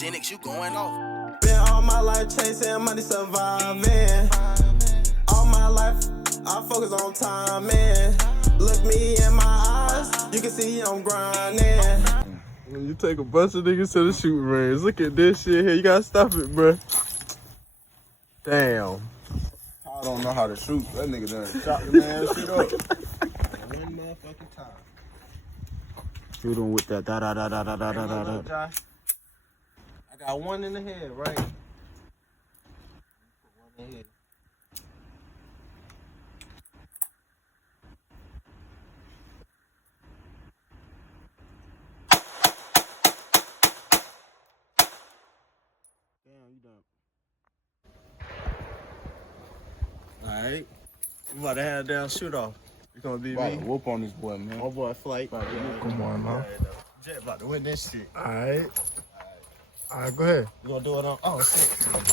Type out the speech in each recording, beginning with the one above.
Genix, you going off. Been all my life chasing money, surviving. All my life, I focus on timing. Look me in my eyes, you can see I'm grinding. When you take a bunch of niggas to the shooting range, look at this shit here. You gotta stop it, bruh. Damn. I don't know how to shoot. That nigga done shot the man shit up. One motherfucking time. Shoot him with that da-da-da-da-da-da-da-da. Josh. I got one in the head, right? One in the head. Damn, you done. Alright. We about to have a damn shoot off. It's gonna be About me. to whoop on this boy, man. My boy Flight. Come on, man. Jet about to win this shit. Alright. Alright, go ahead. You gonna do it on? Oh shit. Alright,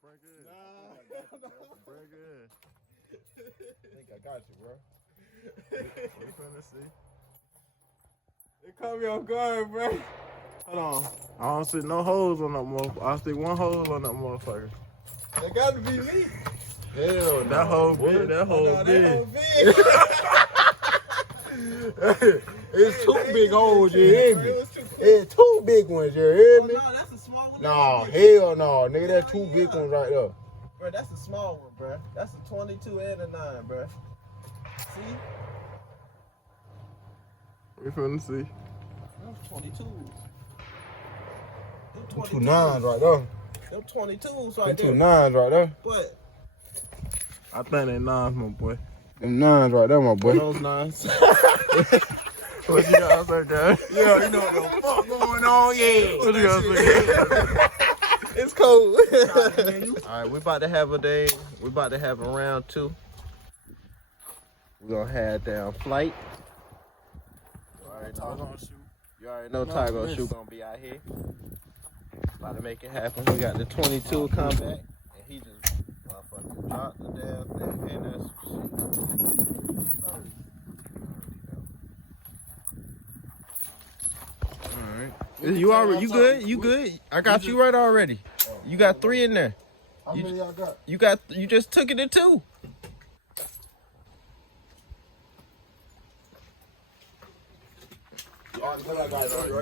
break it. Break it. I think I got you, bro. We finna see. It caught me off guard, bro. Hold on. I don't see no holes on that motherfucker. I see one hole on that motherfucker. It gotta be me. Hell, that hole big. That hole big. It's two big holes, you hear me? It's two big ones, you hear me? No, that's a small one. Nah, hell no, nigga. That's two big ones right there. Bro, that's a small one, bro. That's a 22 and a 9, bro. See? We finna see. Those 22. Them Two nines right there. Them 22s Them right two there. nines right there. But I think they nines, my boy. Them nines right there, my boy. those 9s. What you got to say, guys? Yeah, you know what the fuck going on, yeah. What you got to say? It's cold. All right, we about to have a day. We about to have a round 2. We're gonna have down Flight. You already know Tiger Shoe gonna be out here. About to make it happen. We got the 22 come back, and he just motherfucking dropped the damn thing. And that's shit. You already, you good? You good? I got you right already. You got 3 in there. How many y'all got? You just took it to 2.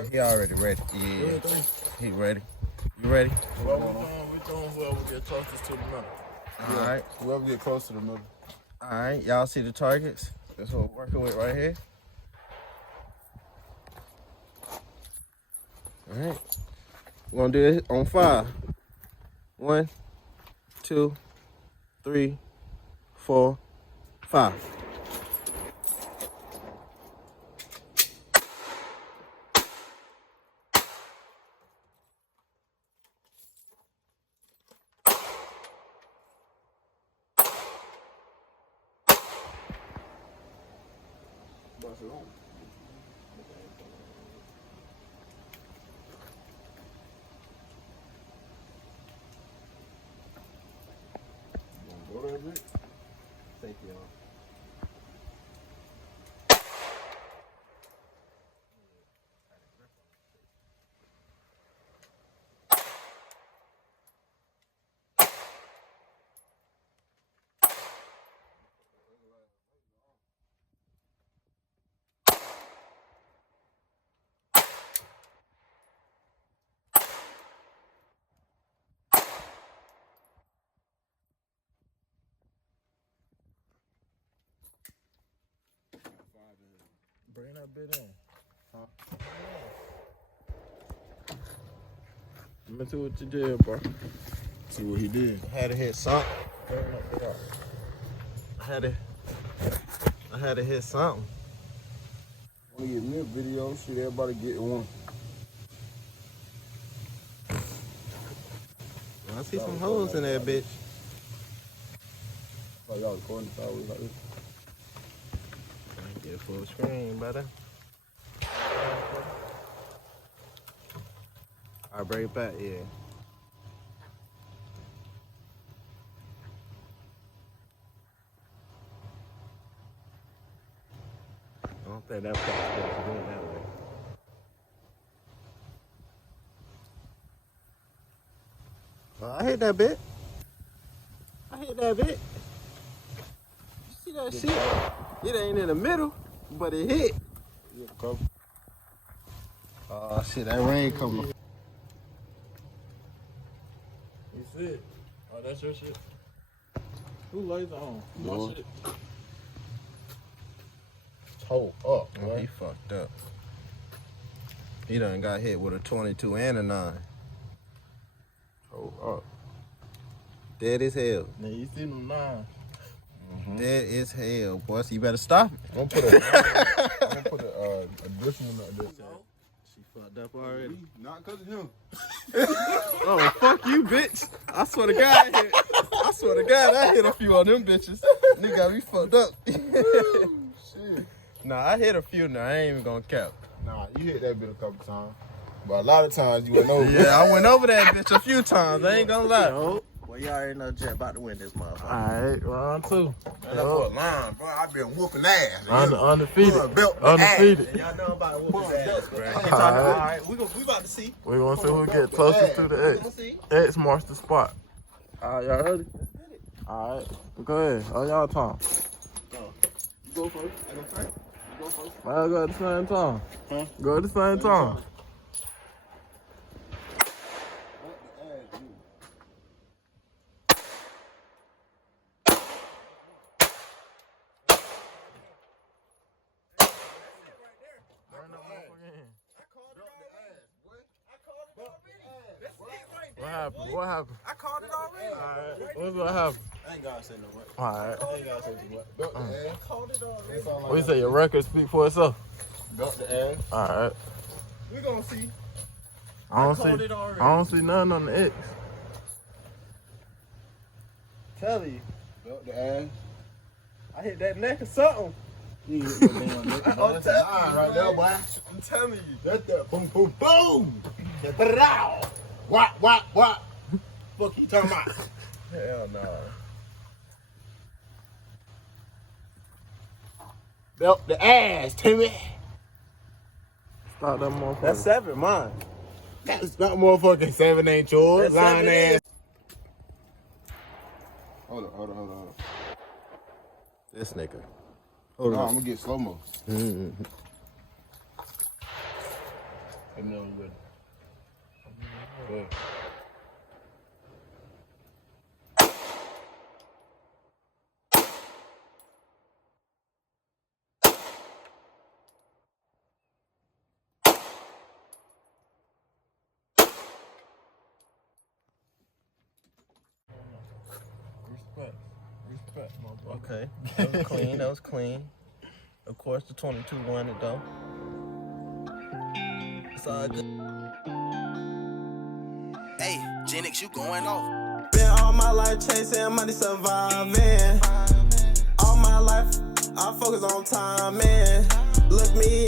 He already ready. Yeah. He ready. You ready? We throwing whoever get closest to the middle. All right. Whoever get close to the middle. All right. Y'all see the targets? That's what we're working with right here. All right. We're going to do it on 5. 1, 2, 3, 4, 5. Thank you. Bring that bit in. Let me see what you did, bro. See what he did. I had to hit something. Bring that bit out. I had to hit something. Want to get me a video? Shit, everybody get one. I see some holes in that bitch. Like y'all recording sideways like this. Get full screen, brother. I'll bring it back, yeah. think that part's doing that way. I hit that bit. I hit that bit. You see that shit? It ain't in the middle, but it hit. Oh shit, that rain coming. You see it? Oh, that's your shit. Who lays on? My shit. Toe up, Oh, boy. he fucked up. He done got hit with a 22 and a 9. Oh, up. Dead as hell. Now you see them 9. Dead as hell, boy. So you better stop it. I'm gonna put a additional nut there. She fucked up already. Not because of him. Oh, fuck you, bitch. I swear to God, I hit a few of them bitches. Nigga got me fucked up. Shit. Nah, I hit a few now. I ain't even gonna cap. Nah, you hit that bit a couple times. But a lot of times you went over. Yeah, I went over that bitch a few times. I ain't gonna lie. Well, you already know Jet about to win this motherfucker. Alright, round 2. That's for a line, bro. I been whooping ass. Undefeated. Belt the Undefeated. Y'all know about whooping his ass, bro. Alright. We about to see. We're gonna see who get closest to the X. X marks the spot. Alright, y'all ready? Alright, go ahead. On y'all time. You go first. I go first. You go first. I'll go at the same time. Huh? Go at the same time. What happened? What happened? I called it already. Alright, what's gonna happen? I ain't gotta say no what. Alright. I ain't gotta say no what. Belt the ass. I called it already. That's all I What you got. say, your record speak for itself? Belt the ass. Alright. We gonna see. I don't called see it already. I don't see nothing on the X. Tell you, Belt the ass. I hit that neck or something. You hit the damn neck. I'm That's a telling line you, right there, man. boy. I'm telling you. That's that boom, boom, boom. That brow. What? Fuck you talking about? Hell no. Belt the ass, Timmy. Start that motherfucker. That's 7, mine. That's not motherfucking 7 ain't yours. That's Line 7 ass. Hold on. This nigga. Hold on, I'm gonna get slow mo. Respect, motherfucker. Okay. That was clean. Of course, the 22 won it though. It's all good. Hey, Genix, you going off. Been all my life chasing money, surviving. All my life, I focus on timing. Look me